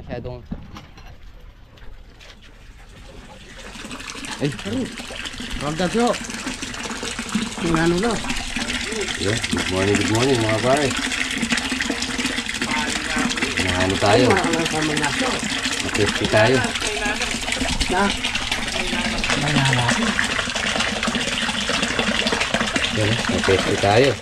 masyadong ay Pagkasyo. Kung ano na. yeah, good morning mga pare. Ano tayo? Matesti tayo. Na. May nalalaki. Yan, matesti tayo.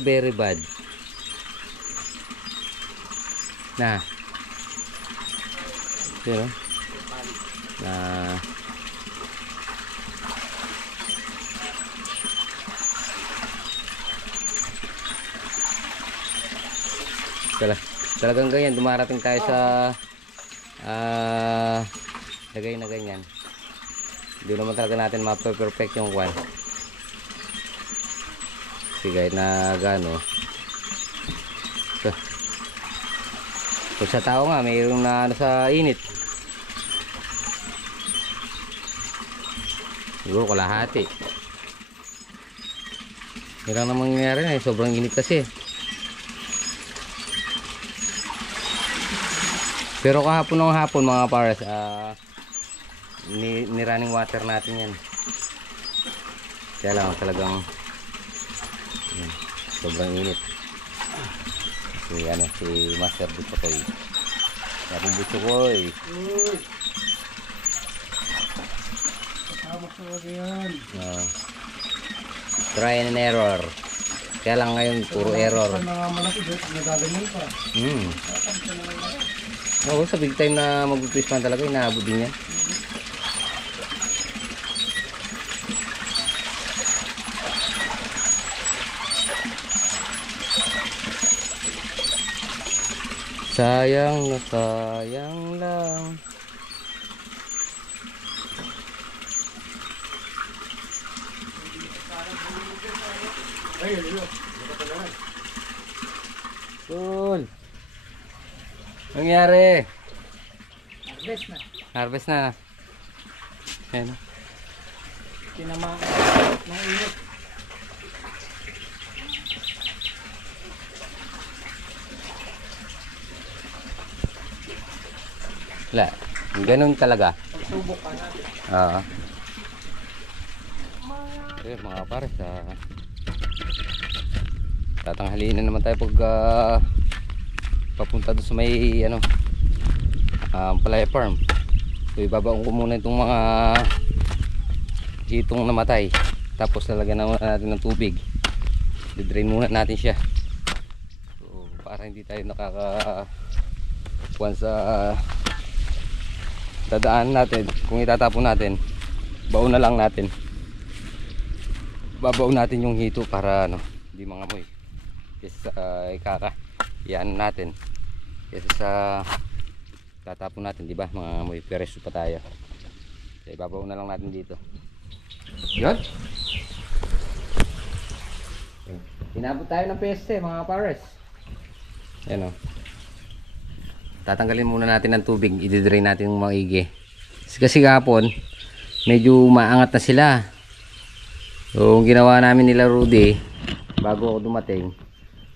Very bad. Nah. Pero nah. Talagang ganyan, dumarating tayo sa lagay na ganyan. Hindi naman talaga natin ma-perfect yung one. Sige na gano. Kung sa tao nga, mayroong na ano sa init. Siguro kalahati. Yan lang namang nangyari na, sobrang init kasi. Pero kahapon ng hapon mga pares, ni-running water natin yan. Kaya lang talagang sobrang init. Si Master Butokoy. Yapong Butokoy. Kasama sa wagi yan. Try and error. Kaya lang ngayon puro error. Malaki doon, nagaganyan pa. Oo, sa big time na mag-twist man talaga, inaabot din yan. Sayang lang. Cool. Nangyari? Harvest na. Harvest na. Ayan. Tinamaan ng init. Wala. Ganun talaga. Pagsubok ka natin. Ayun mga pares, tatanghaliin na naman tayo pag papunta doon sa may Palaya Farm. So ibabaon ko muna itong mga hitong namatay, tapos lalagyan na natin ng tubig, i-drain muna natin siya, so para hindi tayo nakakakuan sa dadaan natin. Kung itatapon natin, baon na lang natin, babaon natin yung hito para hindi mangamoy kasi yan natin kasi sa tatapon natin, di ba, mangamoy, pereso pa tayo. Kaya babaon na lang natin dito. Yun, inabot tayo ng peste mga pares. Ayan o, tatanggalin muna natin ng tubig, i-drain natin yung maigi kasi kahapon medyo maangat na sila. So ang ginawa namin nila Rudy bago ako dumating,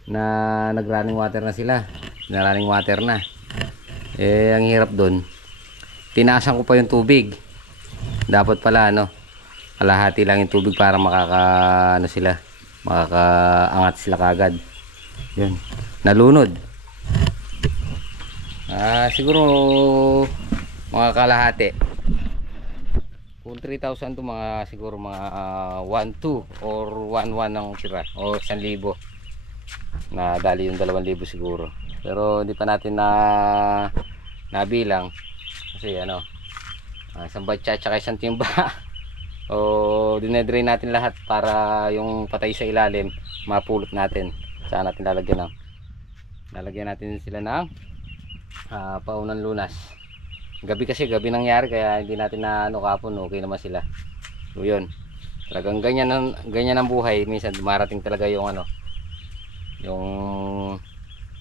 na nag-running water na sila, na-running water na. Ang hirap doon, tinaasan ko pa yung tubig. Dapat pala kalahati lang yung tubig para makakaangat sila kagad. Yun, nalunod. Siguro mga kalahati. Kung 3,000 to, siguro mga 1,200 or 1,100 ang tira, o 1,000 na dali yung 2,000 siguro. Pero hindi pa natin nabilang kasi isang batya tsaka isang timba. O dinedrain natin lahat para yung patay sa ilalim mapulot natin. Saan natin lalagyan natin sila ng paunan lunas. Gabi kasi, gabi nangyari, kaya hindi natin kapon, okay naman sila. So yun, talagang ganyan ang buhay. Minsan dumarating talaga yung yung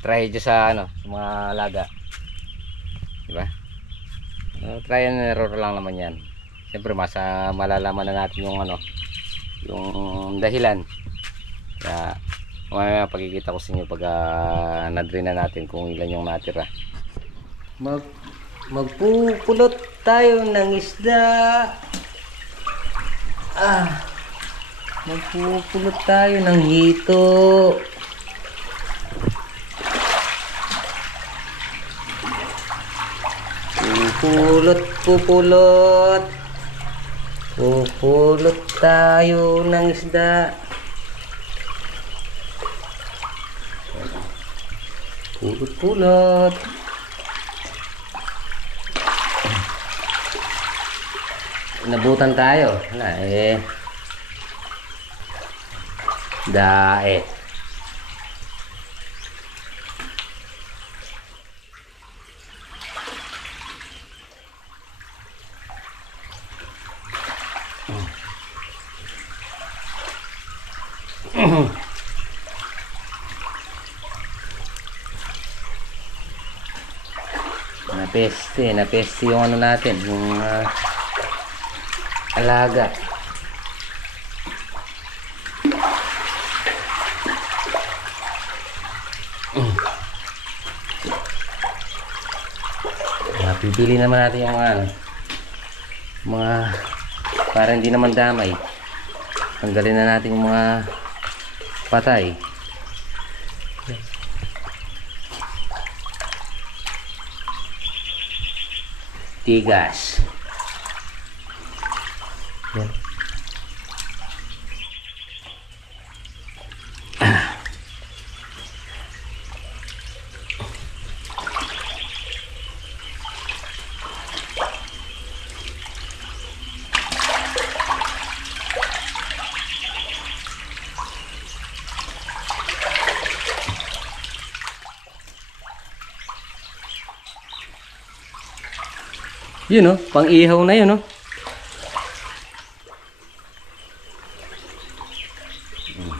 trahedya sa mga alaga, diba? Try and error lang naman yan. Siyempre malalaman na natin yung ano, yung dahilan. Kaya mamaya pagkikita ko sa inyo pag na-drain na natin kung ilan yung natira. Magpupulot tayo ng isda. Magpupulot tayo ng hito. Pupulot tayo ng isda. Pulot. Nabutan tayo. Wala dae. Napeste yung ano natin, yung alaga. Pipili naman natin yung mga para hindi naman damay. Tanggalin na natin yung mga patay. Tigas. Yan. Yun o, pang ihaw na yun o.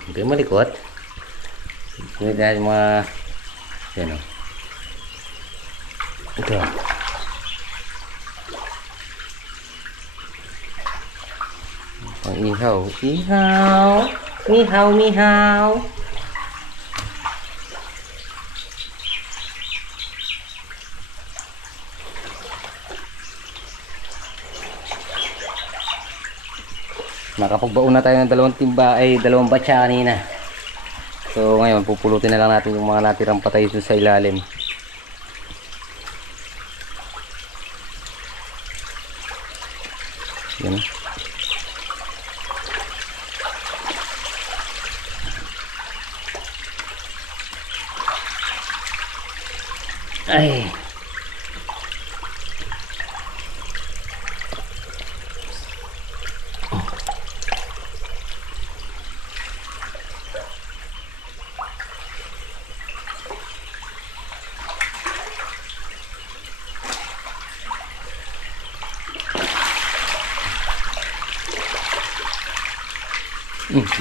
Hindi malikot. Sunod natin mga yan o. Ito. Pang ihaw. Mihaw. Nakapagbaon na tayo ng dalawang batya kanina. So ngayon pupulutin na lang natin yung mga natirang patay dun sa ilalim. Yan. Ay.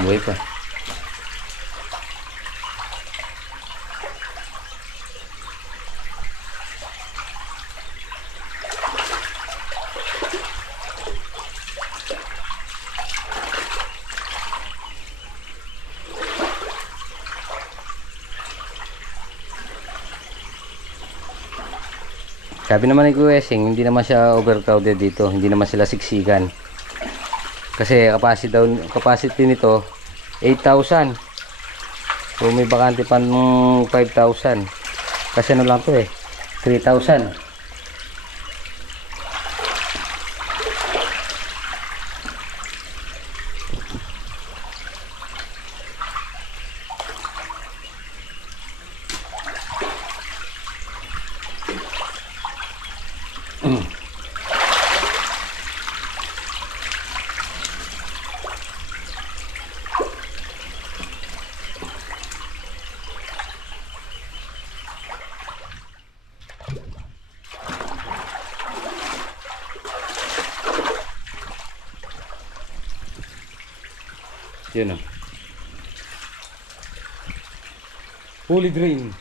Buhay pa. Sabi naman ni Kuya Esing, hindi naman siya overcrowded dito, hindi naman sila siksikan. Kasi capacity nito 8,000. So may bakante pa ng 5,000. Kasi ano lang to 3,000. Yun o. Fully drain.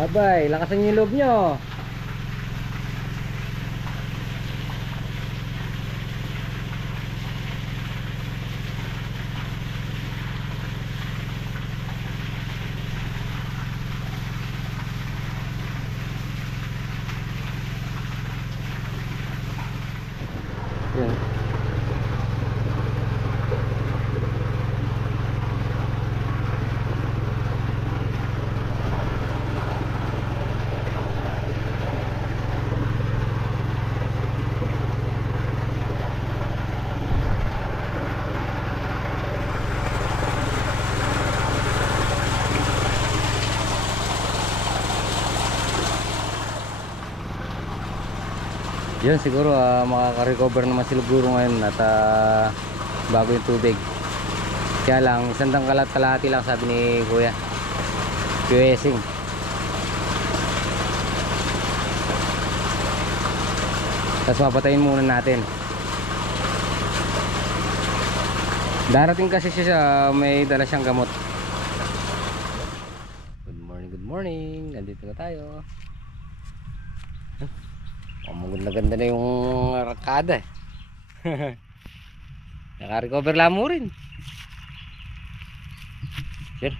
Abay, lakasan yung loob nyo. Yun. Yun siguro makaka-recover naman si Luguro ngayon at bago yung tubig. Kaya lang isang kalahati lang sabi ni Kuya Esing. Tapos mapatayin muna natin. Darating kasi siya, may dala siyang gamot. Good morning. Nandito na tayo. Maganda na yung rakada eh. Naka-recover lang mo rin. Sir,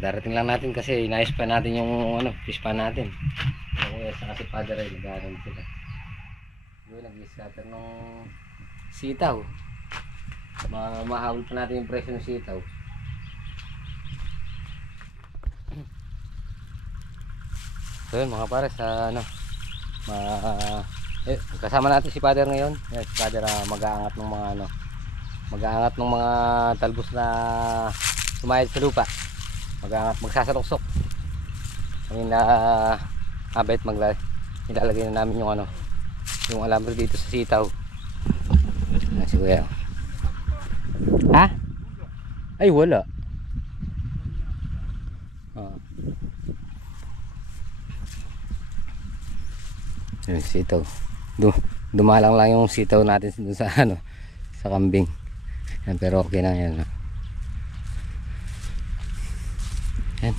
darating lang natin kasi inayos pa natin yung fish pan natin. Kaya sa kasi padre ay nag-aaral sila. Yun, nag-scatter ng sitaw. Mahabol pa natin yung presyo ng sitaw. So yun mga pare, sa kasama natin si Father ngayon. Yes, si Father mag-aangat ng mga mag-aangat ng mga talbos na sumayad sa lupa. Mag-aangat, magsasaruksok. Kami na habit ilalagay na namin yung yung alambre dito sa sitaw. Si Kuya. Ha? Ay wala. Yung sitaw. Dumalang lang yung sitaw natin dun sa sa kambing. Yan, pero okay na yan. Yan.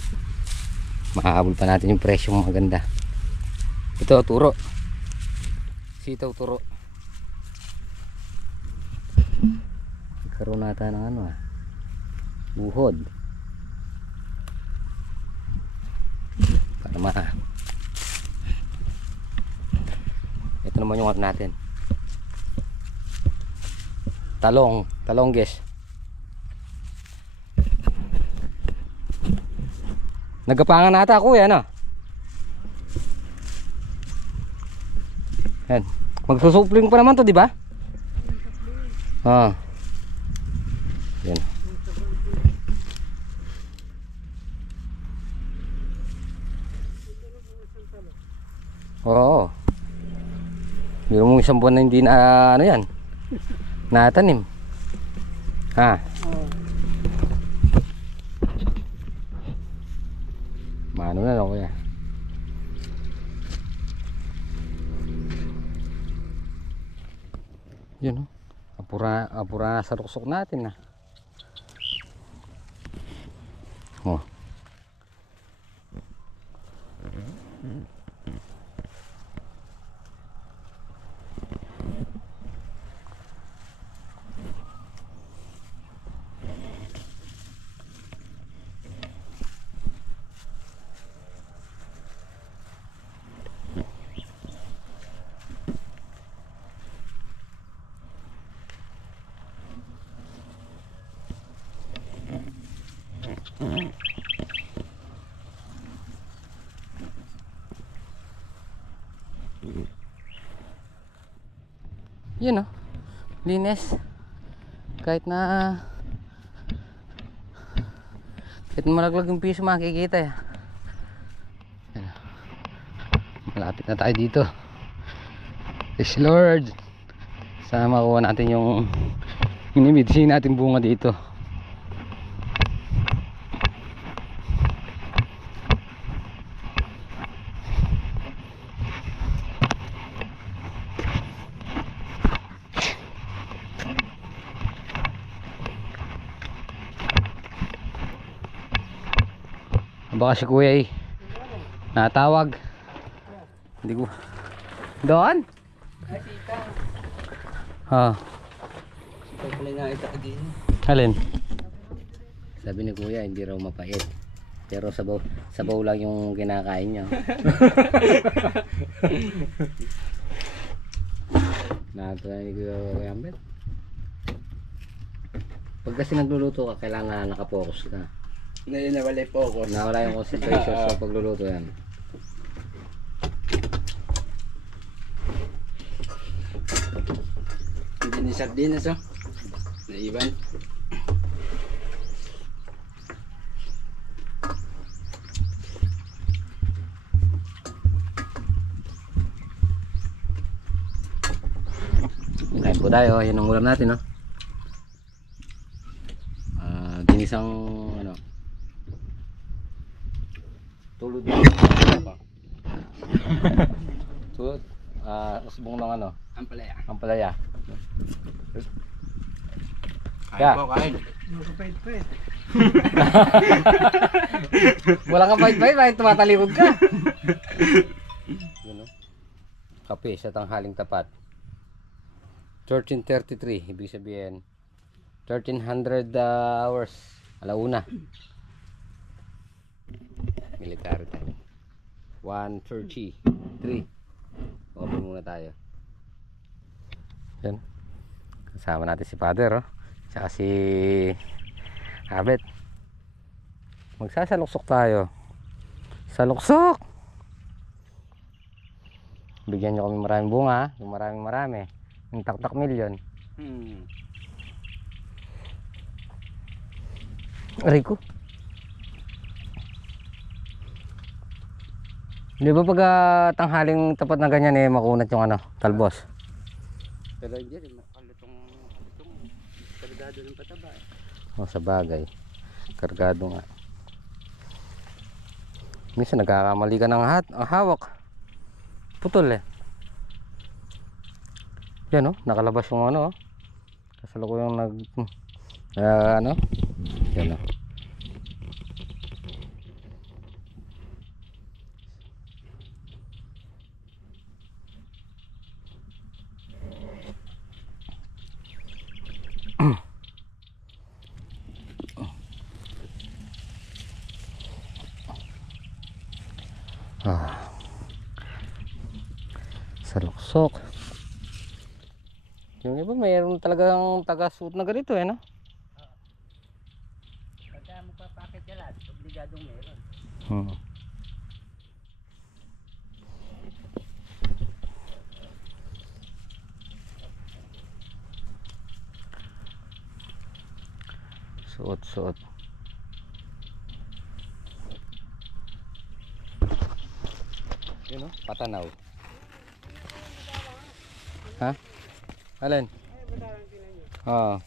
Makahabol pa natin yung presyong maganda. Ito turo. Sitaw turo. Karoon nata ng buhod. Para ito naman yung natin. Talong guys. Nagapangan nata ako yan Yan. Magsusupling pa naman to, di ba? Yan. Oo. Meron mong isang buwan na hindi na yan. Natanim. Mano na lang kuya. Yun apura sa ruksok natin Yun linis. Kahit malaglag yung piso makikita Yan. Malapit na tayo dito. Yes Lord, sana makuha natin yung inimidsin natin bunga dito. Baka si Kuya Natawag. Hindi ko. Doon? Ay, sita. Ah. Ito pala nakita ko din. Alin? Sabi ni kuya, hindi raw mapait. Pero sabaw lang yung kinakain niya. Natuwa ni Kuya Ambet. Pag kasi nagluluto ka, kailangan nakapokus ka. Ngayon nawala yung focus. Nawala yung concentration sa pagluluto yan. Hindi ni sardinas oh. Naiban. Kain po tayo, yan ang ulam natin, no? Ginisang ano, tulad tulad usbong ng ano, Ampalaya. ampalaya. Kain po, kain. Nakapait-pait. Wala kang bait-bait, bakit tumatalikod ka? Yun, no? Kape sa tanghaling tapat. 13:33, ibig sabihin 1300 hours, alauna. Military time. 1:33. Open muna tayo. Yan. Kasama natin si Father, oh. Tsaka si Abet. Magsasaluksok tayo. Saluksok! Bigyan nyo kami maraming bunga, yung marami. Yung taktak milyon. Aray ko. Di ba pag tanghaling tapat na ganyan eh, makunat yung ano, talbos? Pero hindi rin, makalutong kargado ng pataba. O, sa bagay. Kargado nga. Minsan nagkakamali ka ng hawak. Putol eh. Yan oh, nakalabas yung ano oh. Kasalukuyang ano? Yan oh. Saluksok. Yung iba mayroon talagang taga-suit na ganito eh, no? Pagka magpapakit ka lahat, obligadong meron. Suot. Yun oh, patanaw. Ha? Alin? Oo.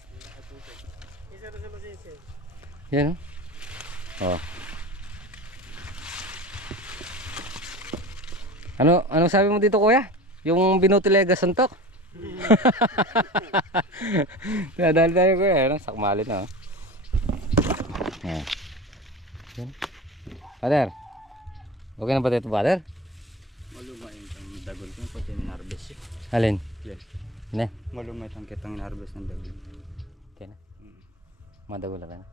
Yan oh. Ano sabi mo dito kuya? Yung binutilega santok? Nadali tayo kuya, ano? Sakmalin na oh. Yan. Father, okay na ba ito father? Malumay ang dagon ko pati in-harvest eh. Alin? Yes. Ne? Malumay ang kitang in-harvest ng dagon. Okay na. Madagol na ka na.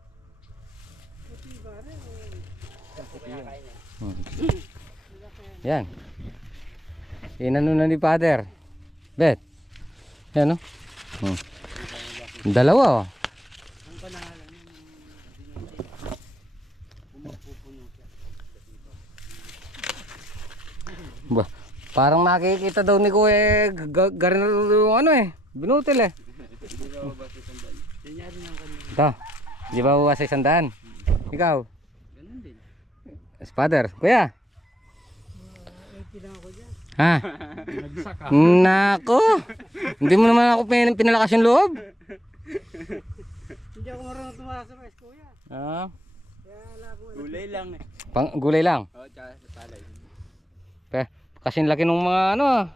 Yan. Inano na ni Father. Bet. Yan o. Dalawa oh. Ang pangalan Ba, parang nakikita daw ni Kuya garin yung ano eh. Binutil eh. Ito. Di ba buwas sa 100? Ikaw? ganun din. Father, Kuya. Ha? Nako. Hindi mo naman ako pinalakas yung loob. Hindi ako marunong tumakas sa mais, kuya. Ah, Kaya wala akong gulay lang eh. gulay lang. Oo, tsaka sa salay. Kasing laki ng mga ano.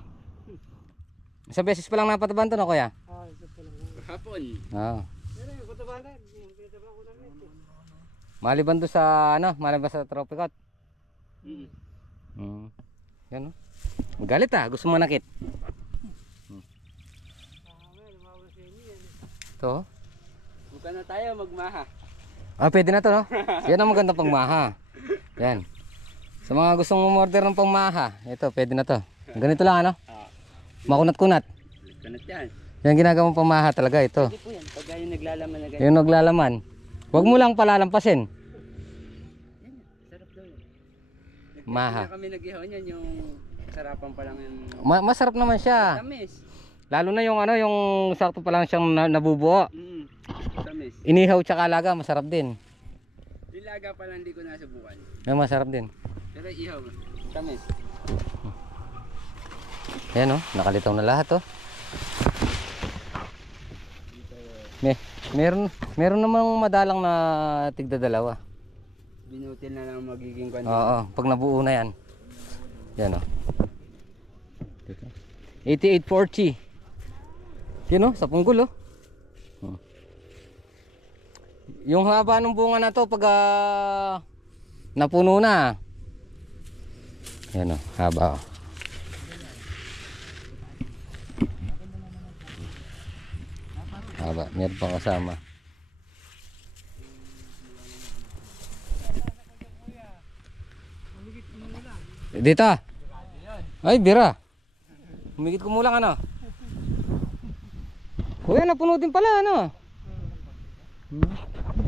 Isang beses pa lang napataban to na Kuya. Oo, isa pa lang. Hapon. Ah. Pero yung patabalan, yung pinatabang ko namin. Maliban doon sa ano, maliban sa tropicot. Yan, oh. Galit gusto manakit. Ito. Buka na tayo magmaha. Pwede na to, no? Yan ang magandang pangmaha. Yan. Sa mga gustong umorder ng pangmaha, ito, pwede na to. Ganito lang, ano? Makunat-kunat. Kanat yan. Yan ginagawang pangmaha talaga, ito. Hindi po yan. Pag yung naglalaman na ganyan. Yung naglalaman. Huwag mo lang palalampasin. Yan, sarap daw yun. Maha. Kami nag-ihaw niyan, yung sarapan pa lang yung Masarap naman siya. tamis. Lalo na yung ano, yung sakto pa lang siyang nabubuo. Tamis. Inihaw tsaka alaga, masarap din. Ilaga pa lang hindi ko nasubukan. Masarap din. Pero ihaw, tamis. Ayan, oh, nakalitaw na lahat, oh. Meron namang madalang na tigda dalawa. Binutil na lang magiging kwan. Oo, pag nabuo na yan. Yan, oh. 8840. Yan, oh, sa punggol, oh. Yung haba ng bunga na to pag napuno na. Yan, oh, haba, oh. Haba, meron pang kasama. Dito. Ay, bira. Humigit kumulang, ano? Kuya, napuno din pala, ano?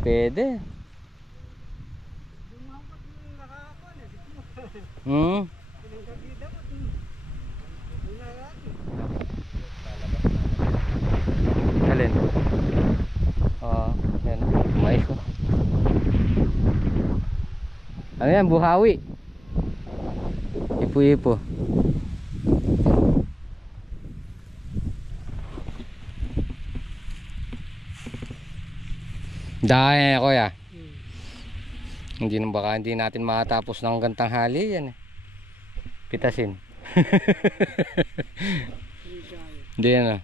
Pwede. Alin? Yan. Mais ko. Ano yan? Buhawi. Ipo-ipo. Dahil kuya. Hindi natin matapos ng gantang hali yan, eh. Pitasin. Hindi yan, ah.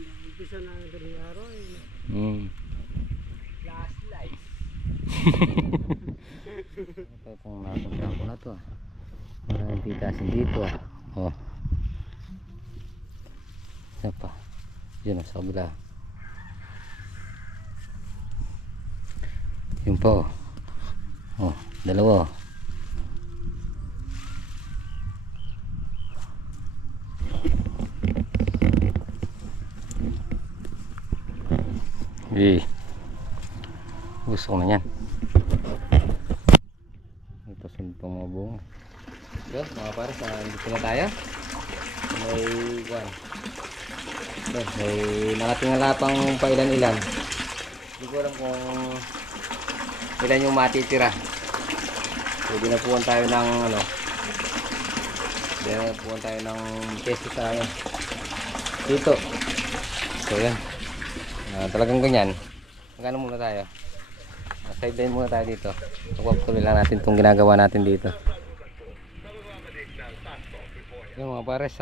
Umpisa na ng galing araw. Last life. Ito itong nasundan ko na to, ah. Maraming pitasin dito, ah. Oh. Yan pa. Yan, sa kabila. Yun po. Oh, dalawa. Gusto ko na yan. Ito suntong mga bunga. Yun, mga pares, dito na tayo. May may nakatingala pang pailan-ilan. Hindi ko alam kung ilan yung matitira. So dinapuan tayo ng dinapuan tayo ng pesto sa dito. So yan, talagang ganyan. Magkano muna tayo, sideline muna tayo dito. Tuloy lang natin itong ginagawa natin dito. Yung mga pares,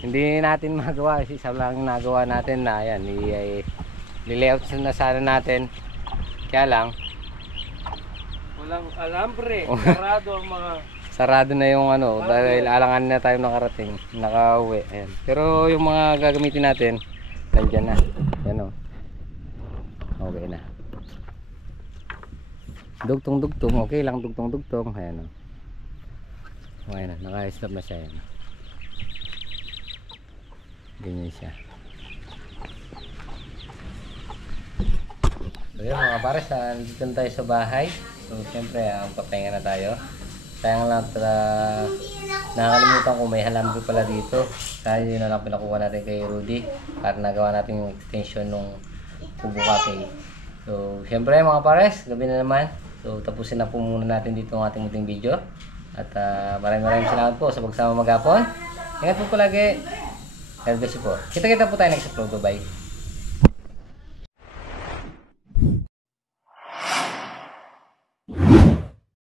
hindi natin magawa, isa lang nagawa natin na yan, i-layout na sana natin. Kaya lang Walang alambre, sarado ang mga... Sarado na yung dahil alangan na tayo nakarating, nakauwi. Ayan. Pero yung mga gagamitin natin, nandyan na. Ayan, okay na. Dugtong-dugtong, okay lang dugtong-dugtong. Ayan, okay na, naka-stop na siya. Ayan. Ganyan siya. So yun mga pares, nandito na tayo sa bahay. So siyempre, papahinga na tayo. Sayang lang, nakakalimutan ko may halambi pala dito. Kaya yun na lang pinakuha natin kay Rudy para nagawa natin yung extension ng Kubo Cafe. So siyempre mga pares, gabi na naman. So tapusin na po muna natin dito ang ating muting video. At maraming salamat po sa pagsama maghapon. Ingat po palagi. God bless you po. Kita-kita po tayo next upload. Bye.